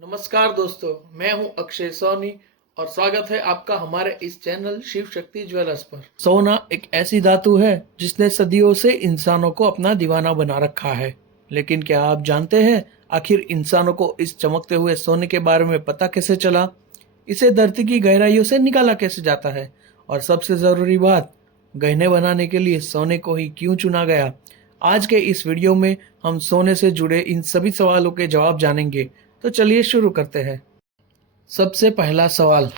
नमस्कार दोस्तों, मैं हूं अक्षय सोनी और स्वागत है आपका हमारे इस चैनल शिव शक्ति ज्वेलर्स पर। सोना एक ऐसी धातु है जिसने सदियों से इंसानों को अपना दीवाना बना रखा है। लेकिन क्या आप जानते हैं आखिर इंसानों को इस चमकते हुए सोने के बारे में पता कैसे चला? इसे धरती की गहराइयों से निकाला कैसे जाता है? और सबसे जरूरी बात, गहने बनाने के लिए सोने को ही क्यों चुना गया? आज के इस वीडियो में हम सोने से जुड़े इन सभी सवालों के जवाब जानेंगे। तो चलिए शुरू करते हैं। सबसे पहला सवाल,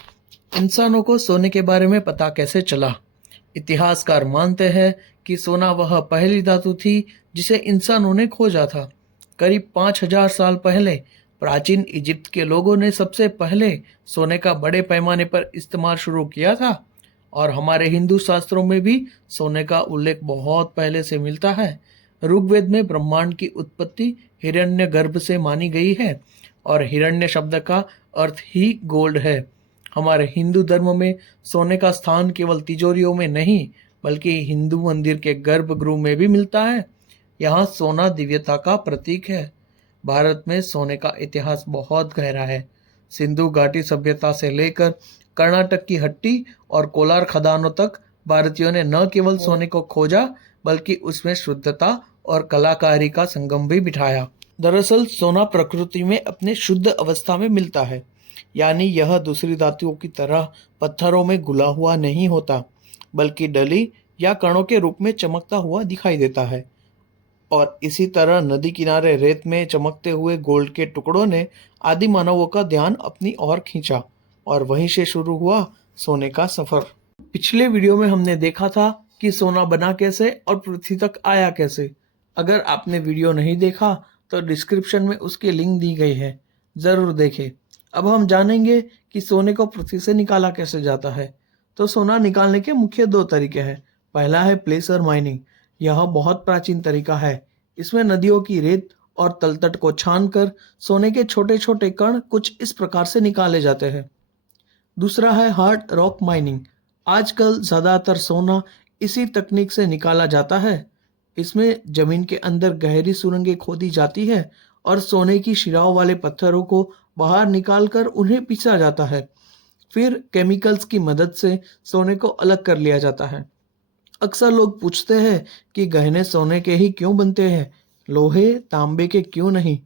इंसानों को सोने के बारे में पता कैसे चला? इतिहासकार मानते हैं कि सोना वह पहली धातु थी जिसे इंसानों ने खोजा था। करीब 5000 साल पहले प्राचीन इजिप्ट के लोगों ने सबसे पहले सोने का बड़े पैमाने पर इस्तेमाल शुरू किया था। और हमारे हिंदू शास्त्रों में भी सोने का उल्लेख बहुत पहले से मिलता है। ऋग्वेद में ब्रह्मांड की उत्पत्ति हिरण्यगर्भ से मानी गई है और हिरण्य शब्द का अर्थ ही गोल्ड है। हमारे हिंदू धर्म में सोने का स्थान केवल तिजोरियों में नहीं बल्कि हिंदू मंदिर के गर्भगृह में भी मिलता है। यहाँ सोना दिव्यता का प्रतीक है। भारत में सोने का इतिहास बहुत गहरा है। सिंधु घाटी सभ्यता से लेकर कर्नाटक की हट्टी और कोलार खदानों तक भारतीयों ने न केवल सोने को खोजा बल्कि उसमें शुद्धता और कलाकारी का संगम भी बिठाया। दरअसल सोना प्रकृति में अपने शुद्ध अवस्था में मिलता है, यानी यह दूसरी धातुओं की तरह पत्थरों में घुला हुआ नहीं होता बल्कि डली या कणों के रूप में चमकता हुआ दिखाई देता है। और इसी तरह नदी किनारे रेत में चमकते हुए गोल्ड के टुकड़ों ने आदि मानवों का ध्यान अपनी ओर खींचा और वहीं से शुरू हुआ सोने का सफर। पिछले वीडियो में हमने देखा था कि सोना बना कैसे और पृथ्वी तक आया कैसे। अगर आपने वीडियो नहीं देखा तो डिस्क्रिप्शन में उसकी लिंक दी गई है, ज़रूर देखें। अब हम जानेंगे कि सोने को पृथ्वी से निकाला कैसे जाता है। तो सोना निकालने के मुख्य दो तरीके हैं। पहला है प्लेसर माइनिंग। यह बहुत प्राचीन तरीका है। इसमें नदियों की रेत और तलतट को छानकर सोने के छोटे छोटे कण कुछ इस प्रकार से निकाले जाते हैं। दूसरा है हार्ड रॉक माइनिंग। आजकल ज़्यादातर सोना इसी तकनीक से निकाला जाता है। इसमें जमीन के अंदर गहरी सुरंगें खोदी जाती है और सोने की शिराओं वाले पत्थरों को बाहर निकालकर उन्हें पीसा जाता है। फिर केमिकल्स की मदद से सोने को अलग कर लिया जाता है। अक्सर लोग पूछते हैं कि गहने सोने के ही क्यों बनते हैं, लोहे तांबे के क्यों नहीं?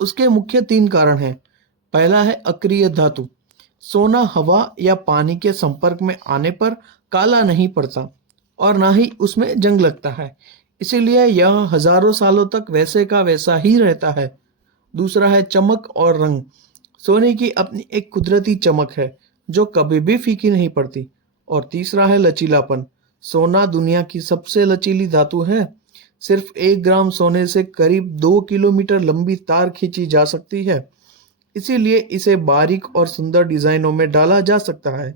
उसके मुख्य 3 कारण हैं। पहला है अक्रिय धातु। सोना हवा या पानी के संपर्क में आने पर काला नहीं पड़ता और ना ही उसमें जंग लगता है, इसीलिए यह हजारों सालों तक वैसे का वैसा ही रहता है। दूसरा है चमक और रंग। सोने की अपनी एक कुदरती चमक है जो कभी भी फीकी नहीं पड़ती। और तीसरा है लचीलापन। सोना दुनिया की सबसे लचीली धातु है। सिर्फ 1 ग्राम सोने से करीब 2 किलोमीटर लंबी तार खींची जा सकती है, इसीलिए इसे बारीक और सुंदर डिजाइनों में डाला जा सकता है।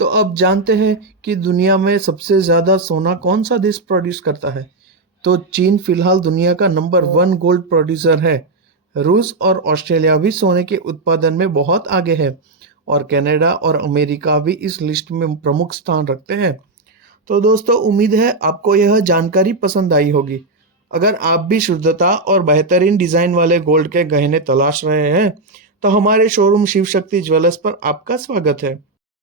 तो अब जानते हैं कि दुनिया में सबसे ज्यादा सोना कौन सा देश प्रोड्यूस करता है। तो चीन फिलहाल दुनिया का नंबर 1 गोल्ड प्रोड्यूसर है। रूस और ऑस्ट्रेलिया भी सोने के उत्पादन में बहुत आगे है और कनाडा और अमेरिका भी इस लिस्ट में प्रमुख स्थान रखते हैं। तो दोस्तों, उम्मीद है आपको यह जानकारी पसंद आई होगी। अगर आप भी शुद्धता और बेहतरीन डिजाइन वाले गोल्ड के गहने तलाश रहे हैं तो हमारे शोरूम शिव शक्ति ज्वेलर्स पर आपका स्वागत है।